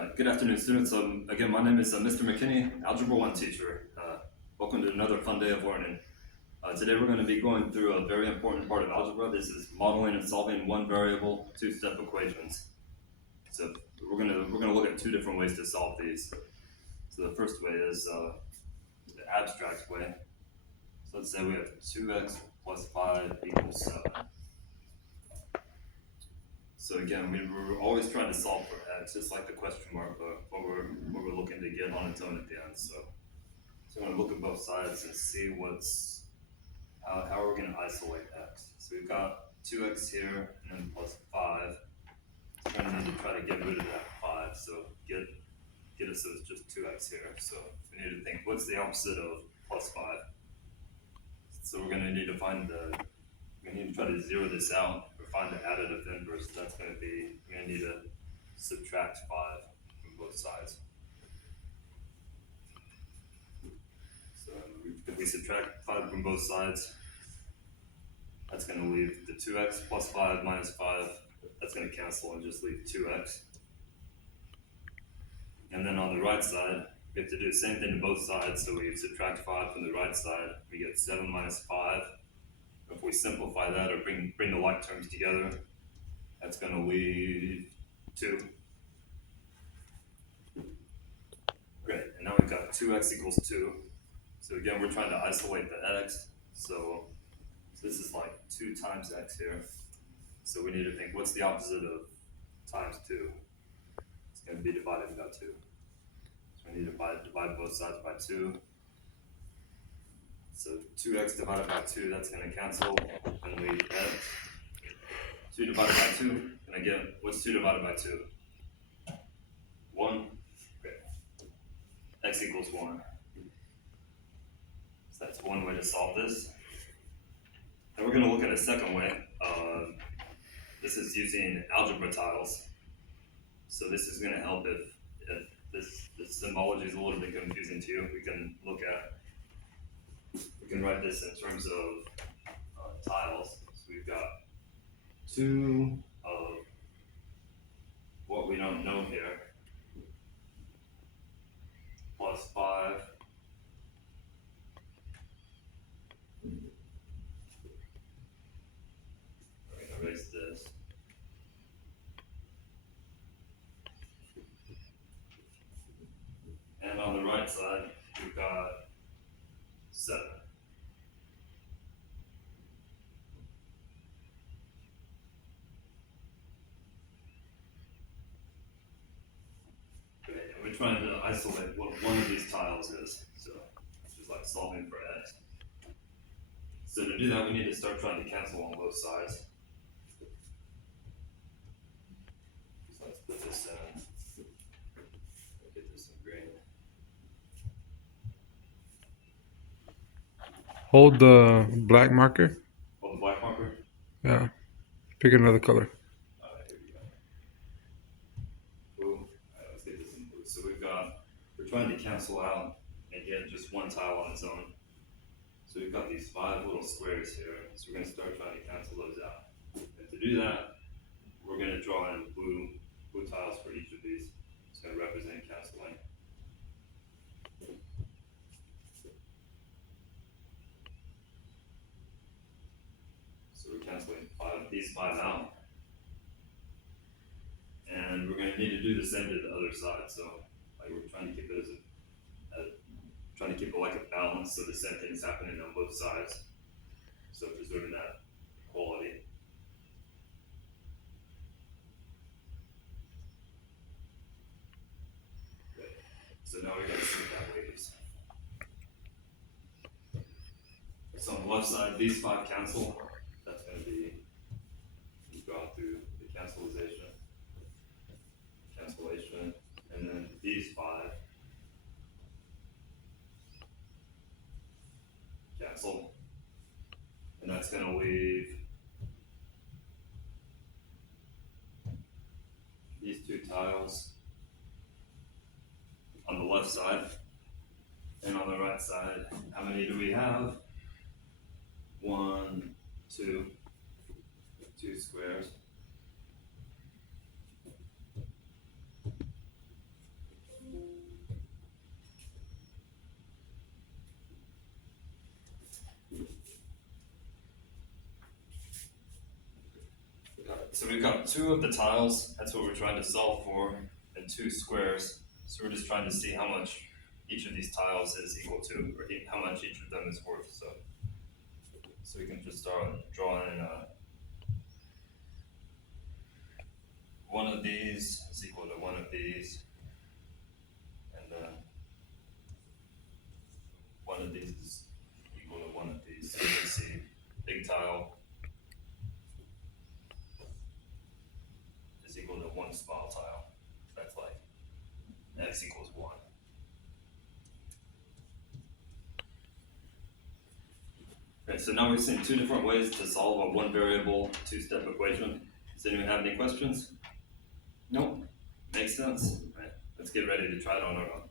Good afternoon, students. Again, my name is Mr. McKinney, Algebra 1 teacher. Welcome to another fun day of learning. Today we're going to be going through a very important part of algebra. This is modeling and solving one variable, two-step equations. So we're going to look at two different ways to solve these. So the first way is the abstract way. So let's say we have 2x plus 5 equals 7. So again, we're always trying to solve for x, just like the question mark, but what we're looking to get on its own at the end. So I'm going to look at both sides and see how we're going to isolate x. So we've got 2x here and then plus 5. So we're going to need to try to get rid of that 5. So get us as just 2x here. So we need to think, what's the opposite of plus 5? So we're going to need to we need to try to zero this out or find the additive inverse. That's going to be, we're going to need to subtract 5 from both sides. So if we subtract 5 from both sides, that's going to leave the 2x plus 5 minus 5. That's going to cancel and just leave 2x. And then on the right side, we have to do the same thing to both sides. So we subtract 5 from the right side, we get 7 minus 5. If we simplify that or bring the like terms together, that's going to leave 2. Great, and now we've got 2x equals 2. So again, we're trying to isolate the x. So this is like 2 times x here. So we need to think, what's the opposite of times 2? It's going to be divided by 2. So we need to divide both sides by 2. So 2x divided by 2, that's going to cancel and leave x. 2 divided by 2, and again, what's 2 divided by 2? 1. Great. X equals 1. So that's one way to solve this. And we're going to look at a second way. This is using algebra tiles. So this is going to help if this symbology is a little bit confusing to you. We can write this in terms of tiles. So we've got 2 of what we don't know here, plus 5 erase this. And on the right side, we've got 7. Okay, and we're trying to isolate what one of these tiles is. So it's just like solving for x. So to do that, we need to start trying to cancel on both sides. So let's put this in. Get this in green. Hold the black marker. Hold the black marker. Yeah. Pick another color. Here we go. Blue. Alright, let's get this in blue. So we're trying to cancel out and get just one tile on its own. So we've got these 5 little squares here. So we're going to start trying to cancel those out. And to do that, we're going to draw in blue tiles for each of these. It's going to represent canceling. So we're canceling these 5 out. And we're going to need to do the same to the other side. So like we're trying to keep it like a balance, so the same thing is happening on both sides. So preserving that equality. Okay. So now we got to see what that leaves. So on the left side, these 5 cancel. That's going to be, you go through the cancellation, and then these 5 cancel, and that's going to leave these 2 tiles on the left side, and on the right side, how many do we have? 1, 2 squares. so we've got two of the tiles, that's what we're trying to solve for, and two squares. So we're just trying to see how much each of these tiles is equal to, or how much each of them is worth, so we can just start drawing, one of these is equal to one of these, and then one of these is equal to one of these. So you can see big tile is equal to one small tile. That's like x equals 1. Okay, so now we've seen two different ways to solve a one variable two-step equation. Does anyone have any questions? Nope. Makes sense. Right. Let's get ready to try it on our own.